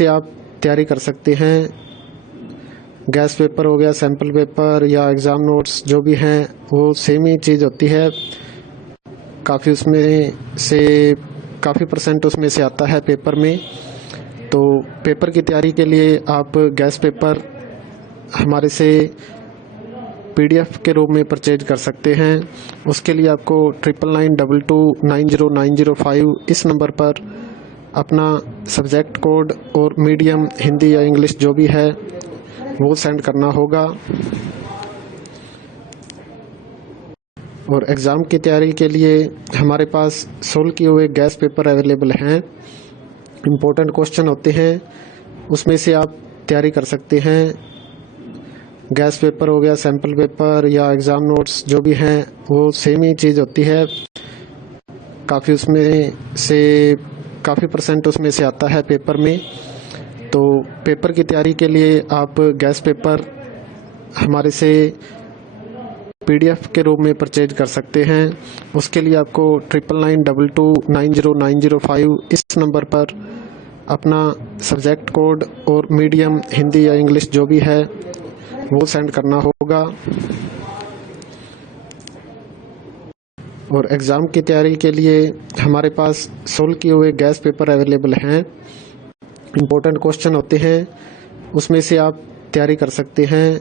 से आप तैयारी कर सकते हैं। गैस पेपर हो गया, सैम्पल पेपर या एग्ज़ाम नोट्स जो भी हैं वो सेम ही चीज़ होती है। काफ़ी परसेंट उसमें से आता है पेपर में। तो पेपर की तैयारी के लिए आप गैस पेपर हमारे से PDF के रूप में परचेज कर सकते हैं। उसके लिए आपको 9992290905 इस नंबर पर अपना सब्जेक्ट कोड और मीडियम हिंदी या इंग्लिश जो भी है वो सेंड करना होगा। और एग्ज़ाम की तैयारी के लिए हमारे पास सोल्व किए हुए गैस पेपर अवेलेबल हैं। इम्पोर्टेंट क्वेश्चन होते हैं, उसमें से आप तैयारी कर सकते हैं। गैस पेपर हो गया, सैम्पल पेपर या एग्ज़ाम नोट्स जो भी हैं वो सेम ही चीज़ होती है। काफ़ी परसेंट उसमें से आता है पेपर में। तो पेपर की तैयारी के लिए आप गैस पेपर हमारे से PDF के रूप में परचेज कर सकते हैं। उसके लिए आपको 9992290905 इस नंबर पर अपना सब्जेक्ट कोड और मीडियम हिंदी या इंग्लिश जो भी है वो सेंड करना होगा। और एग्ज़ाम की तैयारी के लिए हमारे पास सोल्व किए हुए गैस पेपर अवेलेबल हैं। इम्पोर्टेंट क्वेश्चन होते हैं, उसमें से आप तैयारी कर सकते हैं।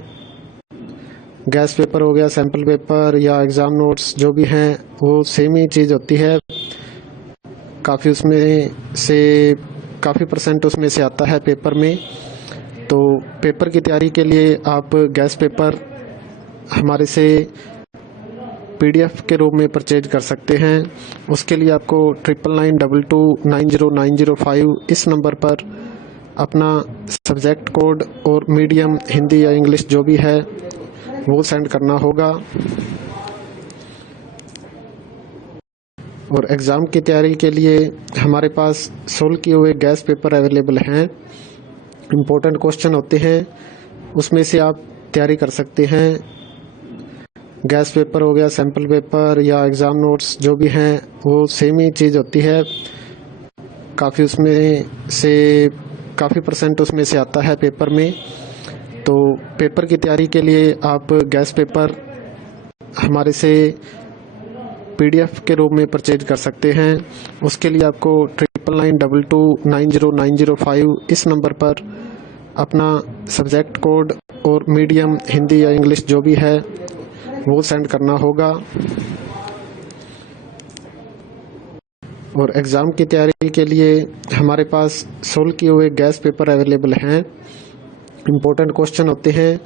गैस पेपर हो गया, सैम्पल पेपर या एग्ज़ाम नोट्स जो भी हैं वो सेम ही चीज़ होती है। काफ़ी परसेंट उसमें से आता है पेपर में। तो पेपर की तैयारी के लिए आप गैस पेपर हमारे से PDF के रूप में परचेज कर सकते हैं। उसके लिए आपको 9992290905 इस नंबर पर अपना सब्जेक्ट कोड और मीडियम हिंदी या इंग्लिश जो भी है वो सेंड करना होगा। और एग्ज़ाम की तैयारी के लिए हमारे पास सोल्व किए हुए गैस पेपर अवेलेबल हैं। इम्पोर्टेंट क्वेश्चन होते हैं, उसमें से आप तैयारी कर सकते हैं। गैस पेपर हो गया, सैम्पल पेपर या एग्ज़ाम नोट्स जो भी हैं वो सेम ही चीज़ होती है। काफ़ी परसेंट उसमें से आता है पेपर में। तो पेपर की तैयारी के लिए आप गैस पेपर हमारे से PDF के रूप में परचेज कर सकते हैं। उसके लिए आपको 9992290905 इस नंबर पर अपना सब्जेक्ट कोड और मीडियम हिंदी या इंग्लिश जो भी है वो सेंड करना होगा। और एग्ज़ाम की तैयारी के लिए हमारे पास सोल्व किए हुए गैस पेपर अवेलेबल हैं। इम्पोर्टेंट क्वेश्चन होते हैं,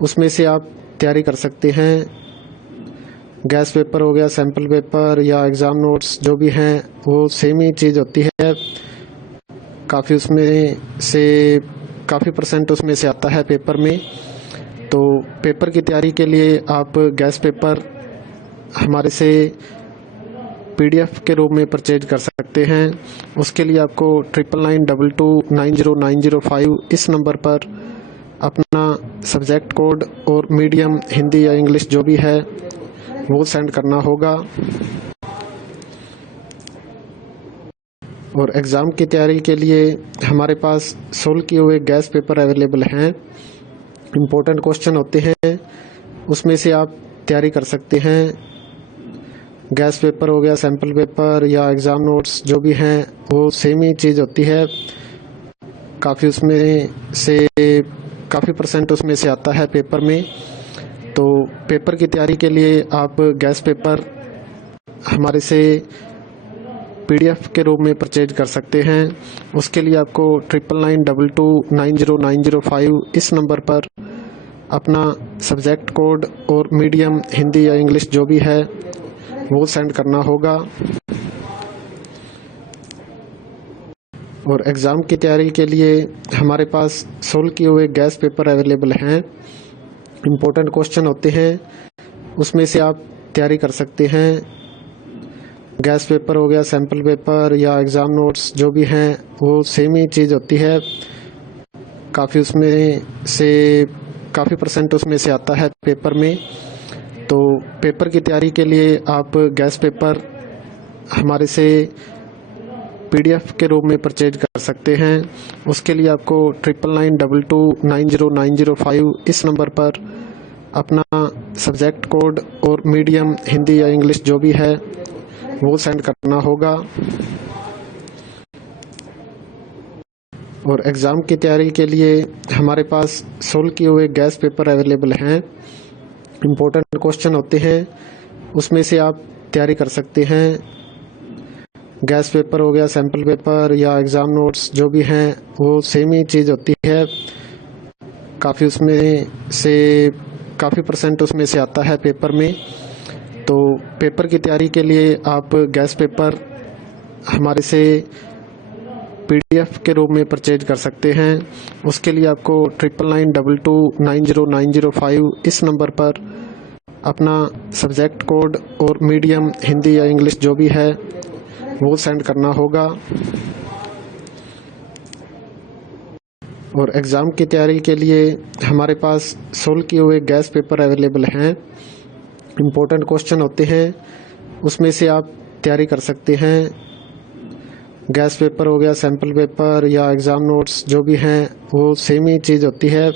उसमें से आप तैयारी कर सकते हैं। गैस पेपर हो गया, सैम्पल पेपर या एग्ज़ाम नोट्स जो भी हैं वो सेम ही चीज़ होती है। काफ़ी परसेंट उसमें से आता है पेपर में। तो पेपर की तैयारी के लिए आप गैस पेपर हमारे से PDF के रूप में परचेज कर सकते हैं। उसके लिए आपको 9992290905 इस नंबर पर अपना सब्जेक्ट कोड और मीडियम हिंदी या इंग्लिश जो भी है वो सेंड करना होगा। और एग्ज़ाम की तैयारी के लिए हमारे पास सोल्व किए हुए गैस पेपर अवेलेबल हैं। इम्पोर्टेंट क्वेश्चन होते हैं, उसमें से आप तैयारी कर सकते हैं। गैस पेपर हो गया, सैम्पल पेपर या एग्ज़ाम नोट्स जो भी हैं वो सेम ही चीज़ होती है। काफ़ी परसेंट उसमें से आता है पेपर में। तो पेपर की तैयारी के लिए आप गैस पेपर हमारे से PDF के रूप में परचेज कर सकते हैं। उसके लिए आपको 9992290905 इस नंबर पर अपना सब्जेक्ट कोड और मीडियम हिंदी या इंग्लिश जो भी है वो सेंड करना होगा। और एग्ज़ाम की तैयारी के लिए हमारे पास सोल्व किए हुए गैस पेपर अवेलेबल हैं। इम्पोर्टेंट क्वेश्चन होते हैं, उसमें से आप तैयारी कर सकते हैं। गैस पेपर हो गया, सैम्पल पेपर या एग्ज़ाम नोट्स जो भी हैं वो सेम ही चीज़ होती है। काफ़ी परसेंट उसमें से आता है पेपर में। तो पेपर की तैयारी के लिए आप गैस पेपर हमारे से PDF के रूप में परचेज कर सकते हैं। उसके लिए आपको 9992290905 इस नंबर पर अपना सब्जेक्ट कोड और मीडियम हिंदी या इंग्लिश जो भी है वो सेंड करना होगा। और एग्ज़ाम की तैयारी के लिए हमारे पास सोल्व किए हुए गैस पेपर अवेलेबल हैं। इम्पोर्टेंट क्वेश्चन होते हैं, उसमें से आप तैयारी कर सकते हैं। गैस पेपर हो गया, सैम्पल पेपर या एग्ज़ाम नोट्स जो भी हैं वो सेम ही चीज़ होती है। काफ़ी परसेंट उसमें से आता है पेपर में। तो पेपर की तैयारी के लिए आप गैस पेपर हमारे से PDF के रूप में परचेज कर सकते हैं। उसके लिए आपको 9992290905 इस नंबर पर अपना सब्जेक्ट कोड और मीडियम हिंदी या इंग्लिश जो भी है वो सेंड करना होगा। और एग्ज़ाम की तैयारी के लिए हमारे पास सोल्व किए हुए गैस पेपर अवेलेबल हैं। इम्पोर्टेंट क्वेश्चन होते हैं, उसमें से आप तैयारी कर सकते हैं। गैस पेपर हो गया, सैम्पल पेपर या एग्ज़ाम नोट्स जो भी हैं वो सेम ही चीज़ होती है।